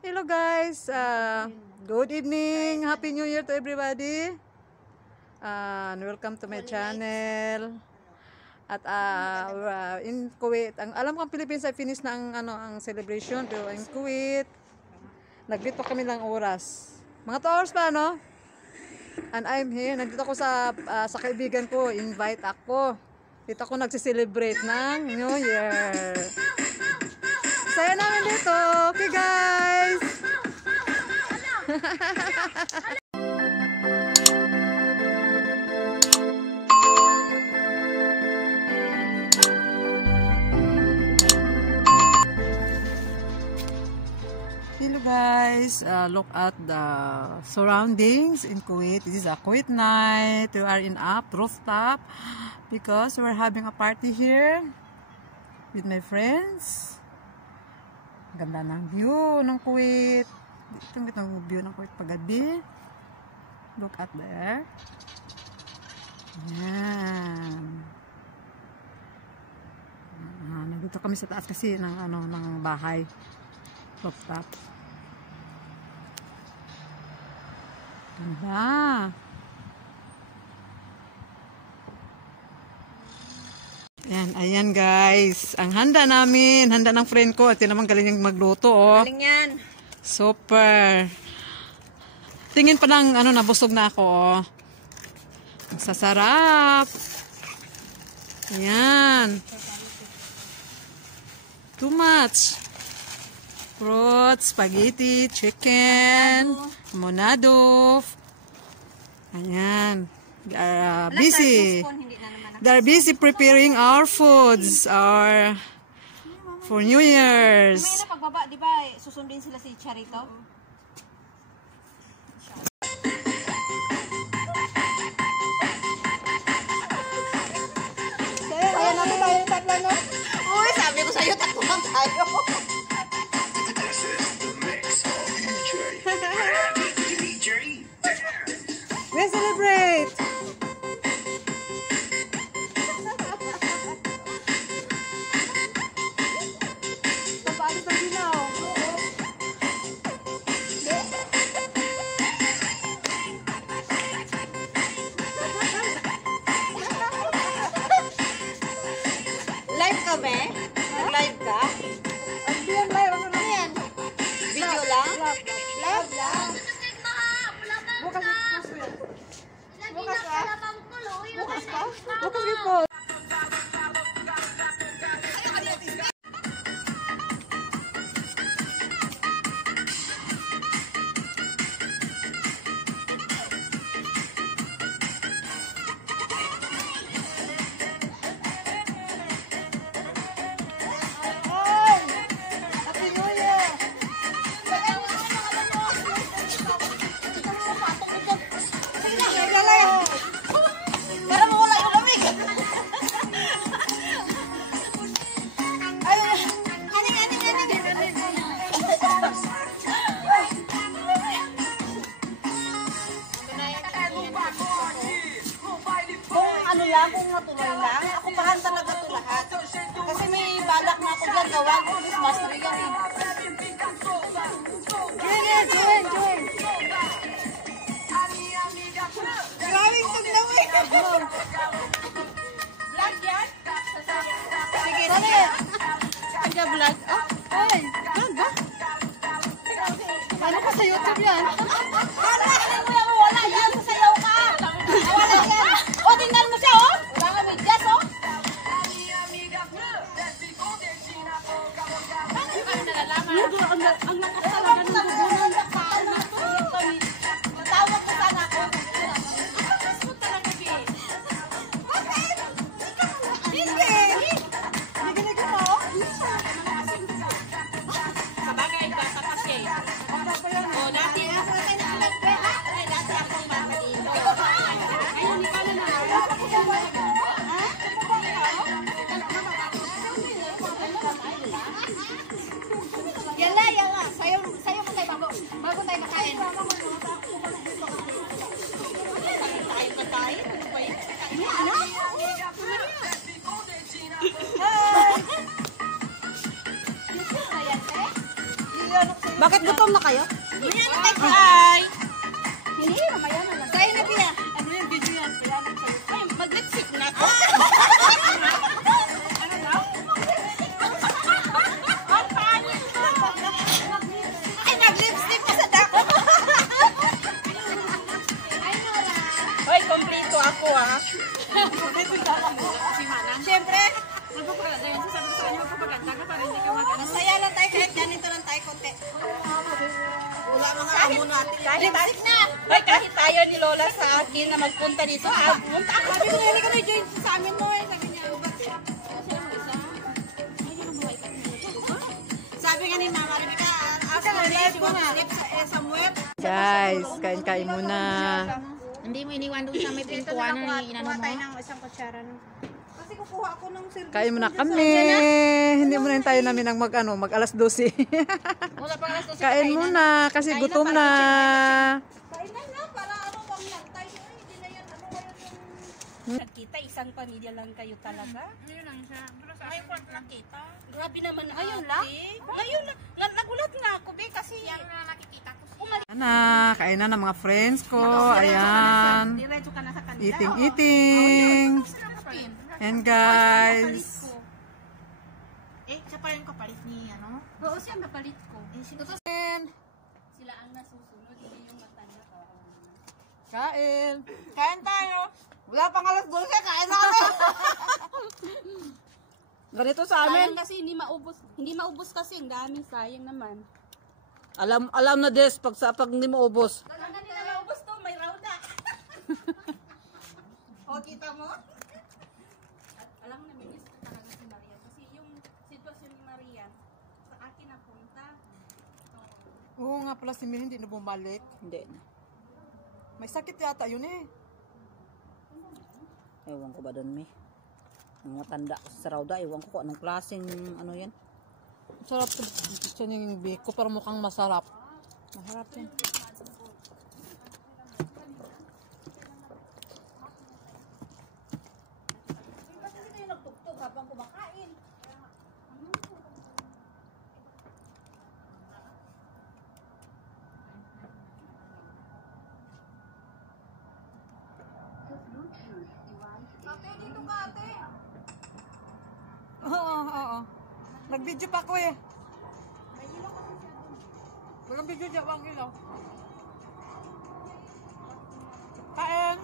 Hello guys, good evening, Happy New Year to everybody, and welcome to my channel. At in Kuwait, alam ko ang Philippines ay finish na ang celebration, pero in Kuwait, nag-meet pa kami lang oras. Mga 2 hours pa, no? And I'm here, nandito ako sa kaibigan ko, invite ako. Dito ako nagsi-celebrate ng New Year. Saya namin dito. Okay guys. Hello guys. Look at the surroundings in Kuwait. This is a Kuwait night. We are in up rooftop because we're having a party here with my friends. Ganda ng view ng Kuwait. Ito ang view ng Kuwait paggabi. Look at there. Yan. Nandito kami sa taas kasi ng bahay. Rooftop. Ganda. Ayan guys. Ang handa namin. Handa ng friend ko. Ito naman galing yung magluto, oh. Galing yan. Super. Tingin pa lang, nabusog na ako, oh. Ang sasarap. Ayan. Too much. Fruits, spaghetti, chicken, monado. Ayan. They are busy. They are busy preparing our foods for New Year's. May na pagbaba, di ba, susundin sila si Charito? Kaya natin tayo tatlo, no? Uy, sabi ko sa'yo, tatluhan tayo. We celebrate! Papaalis ng dinaw. Live ka ba? Nag-live ka? Hindi yan live. Ano na yan? Video lang? Live lang. Bukas post yan. Bukas ka? Bukas ka? Bukas ka po. Para mawala yung lamig. Kung natuloy lang, ako pahan talaga ito lahat. Kasi may balak na ako dyan, gawa ko, Christmas tree yan eh. Join. Maraming tugnaw eh. Vlog yan? Sige, dali. Taga-vlog. Ay, vlog ba? Paano ka sa YouTube yan? Wala yan, sasayaw ka. Wala yan. O, tingnan mo siya, oh. Wala ka medyas, oh. Ang lakas talaga ng dugunan. Tawag ko sana ako. Sabagay ba sa kasi? O, dati ako dito. Ayun, ni ka na. Yala. Sayo mo tayo bago tayo makain. Tayo kakain? Ano? Bakit Bakit gutom na kayo? Hi! Hindi, mamaya na lang. Sa'yo na, Pia. Ano yung video yan? Ay, mag-lipstick na ako. Ano daw? Ay, nag-lipstick ka sa dako. Hoy, kompleto ako ah. Siyempre, magpapaganda yan. Sasabi ko sa kanya, magpapaganda ka para hindi ka mag-ano. Masaya lang tayo kahit ganito lang tayo konti. Wala mga amo natin. Kahit tayo ni Lola sa akin na magpunta dito, punta ako. Sabi ko na ka na join sa amin mo eh. Sabi niya, sabi nga ni Mama Rebecca, after this, you want to sleep somewhere? Guys, kain-kain muna. Hindi mo iniwan doon sa may pintuan na inano mo? Kuha tayo ng isang kutsara. Kasi kukuha ako ng sirkus. Kain muna kami. Hindi muna yung tayo namin mag alas 12. Wala pang alas 12. Kain muna kasi gutom na. Kain na para ano bang nagtay. Hindi na yan ano ngayon. Nagkita isang pamilya lang kayo talaga. Yun lang siya. Pero sa ayaw ko nakita. Grabe naman ate. Ngayon lang? Ngayon lang. Nagulat nga ako be kasi yan na nakikita ko. Na, kain na ng mga friends ko. Ayan. Diretso ka na sa kanila. Eating. And guys. Siya pa yung kapalit ni ano? Oo, siya ang kapalit ko. Sila ang nasusunod, hindi yung matanda. Kain. Kain tayo. Wala pang alas 12, kain na kami. Ganito sa amin. Sayang kasi hindi maubos kasi ang dami, sayang naman. Alam na des pag hindi mo ubos. Talaga nila maubos to, may rauda. O, kita mo? At alam na, minis ko talaga si Maria. Kasi yung sitwasyon ni Maria, sa akin napunta. Oo nga pala si Mir hindi na bumalik. Hindi na. May sakit yata yun eh. Ewan ko ba doon, May? Ang matanda ko sa Rauda, ewan ko kung anong klaseng ano yan. Sarap siya yung biko pero mukhang masarap. Masarap yan. Kasi kayo nagtugtog habang kumakain. Ate, dito ka ate. Oo. Nag-video pa ako eh. Walang video dyan, bang ilaw. Kain.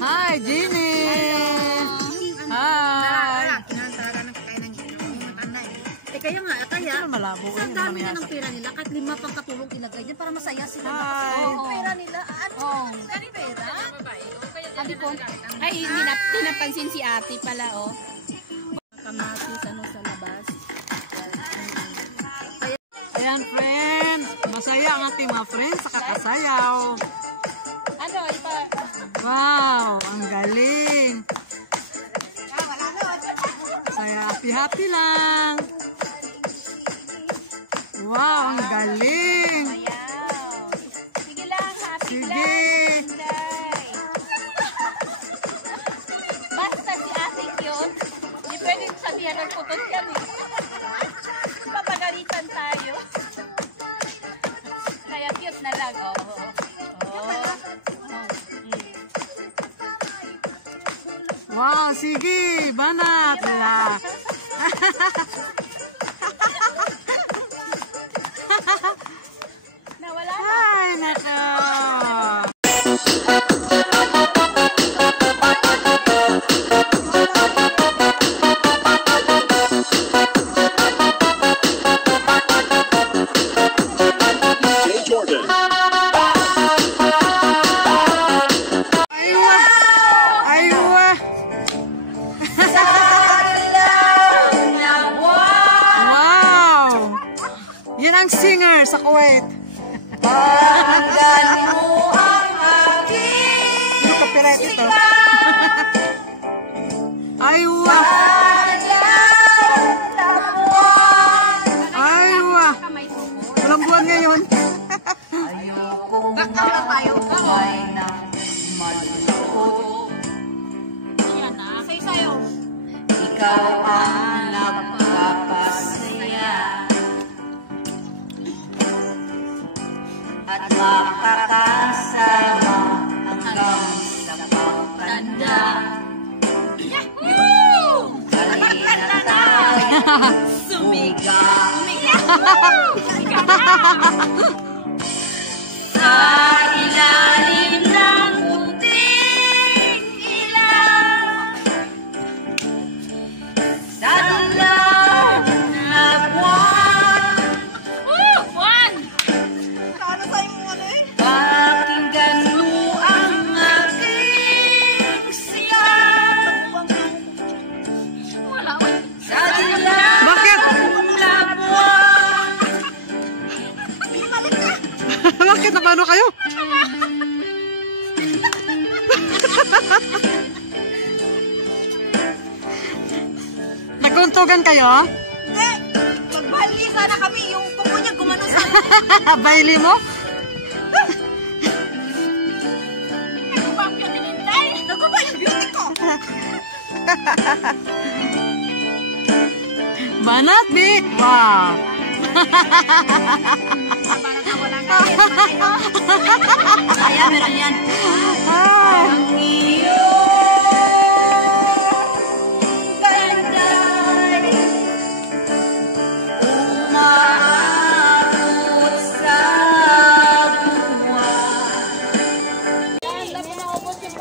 Hi, Jeannie! Hi! Kinantara ng kakain ng matanda eh. Kaya nga, Ano malabo eh. ang dami na ng pera nila, kahit 5 pang katulong ilagay niya para masaya sila. Hi. Yung pera nila, ano? Ano pera? Sabi ko, ay hindi na pinapansin si ate pala, oh. Kamatis, ano sa labas. Ayan, friends. Masaya ang ating mga friends sa kakasayaw. Ano, ipa? Wow, ang galing. Saya happy-happy lang. Wow, ang galing. Ayaw. Sige lang, happy Sige. lang. Inday. Basta si ate yun, hindi pwede sabihan ng putot yan eh. Papagalitan tayo. Kaya cute na lang, oh. Wow, sige, banat. Wala. Nawala na. Ay, nako. Jay Jordan. Aywa. Aywa. Wow. Yan ang singer sa Kuwait. Ano copyright ito? Aywa. Aywa. Walang buwan ngayon. lang tayo. Buhay na malulungkot. Say-sayo. Ikaw ang nagpapasaya at makakasama hanggang sa pagtanda. Halina tayo, sumiga sa ilalim ng puting ilaw. Sa dilaw na buwan, Juan! Ano sa'yo mo ano eh? pakinggan mo ang aking siyaw. Wala. Sa dilaw Bakit? na buwan, Bakit? Napano kayo? Nagkuntugan kayo? Hindi! Magbali sana kami. Yung kuko niya gumano sa... Baili mo? Nagupa ang beauty nintay! Nagupa yung beauty ko! Banat, Bi! Wow! Parang nawala na yan. kaya meron yan. Ah! Ang iyong ganda'y umaabot sa buwan.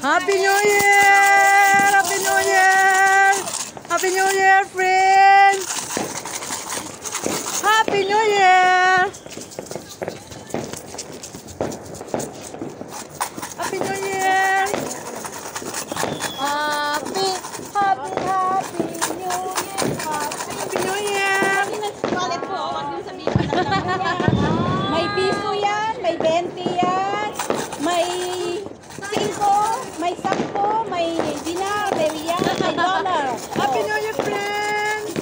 Happy New Year! Happy New Year! Happy New Year, friends! Happy New Year! Happy New Year! Happy New Year! Happy New Year! Wallet po, huwag yung sabihin ko lang. May piso yan, may 20 yan, may 5, may 10, may dinar, may riyal, may dollar. Happy New Year, friends!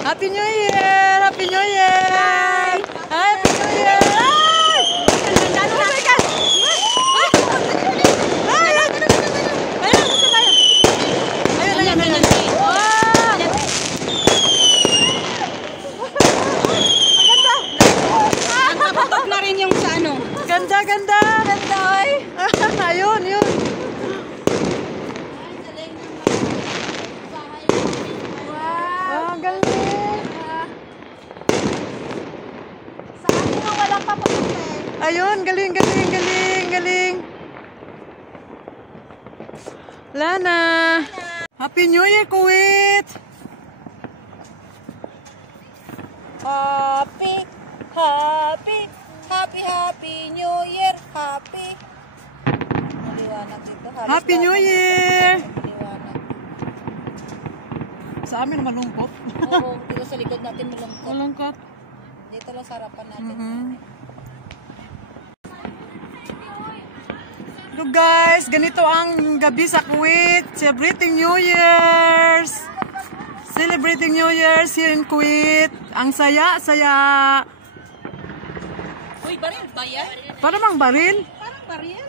Happy New Year! Happy New Year! Happy New Year! Ay! Oh my God! Ay! Ayun! Saan tayo? Ayun! Wow! Ang ganda! Nakapatok na rin yung sa ano. Ganda! Ganda! Ganda, oy! Ayun! Yun! Ah, ang galing! Sa akin ang walang papatok eh. Ayun, galing, galing, galing, galing. Lana. Happy New Year, Kuwait. Happy New Year, happy. Maliwanag dito. Happy New Year. Maliwanag. Sa amin malungkot. Oo, dito sa likod natin malungkot. Malungkot. Dito lang sa harapan natin. So guys, ganito ang gabi sa Kuwait. Celebrating New Year's. Celebrating New Year's here in Kuwait. Ang saya-saya. Uy, baril ba yan? Para mang baril. Parang baril?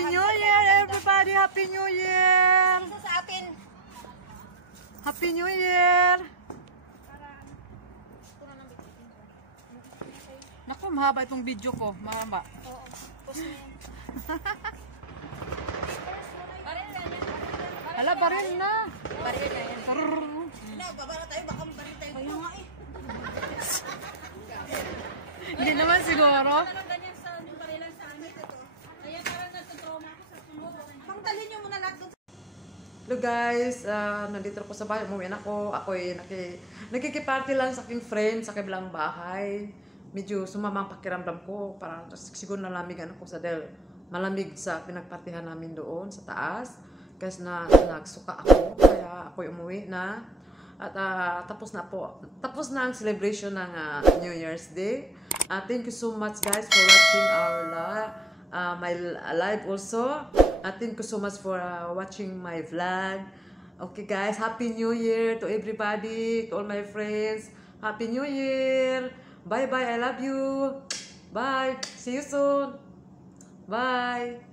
Happy New Year, everybody. Happy New Year. Sa akin. Happy New Year. Naku, mahaba itong video ko. Mahaba. Hala, baril na. Baril na yan. Tarrrr. Babara tayo, baka mabaril tayo. Kaya nga eh. Hindi naman siguro. Ganyan sa barilan sa amin ito. Kaya parang nagtutroma ako sa sunod. Pangtalhin nyo muna lahat doon. Hello guys, nandito ako sa bahay. Umuwi na ako. Ako'y nakikiparty lang sa aking friend sa kabilang bahay. Medyo sumama ang pakiramdam ko. Parang siguro nalamigan ako sa dahil malamig sa pinagpartihan namin doon sa taas. Kasi nagsuka ako. Kaya ako'y umuwi na. At tapos na po. Tapos na ang celebration ng New Year's Day. Thank you so much guys for watching my live also. Thank you so much for watching my vlog. Okay guys, Happy New Year to everybody, to all my friends. Happy New Year. Bye bye, I love you. Bye. See you soon. Bye.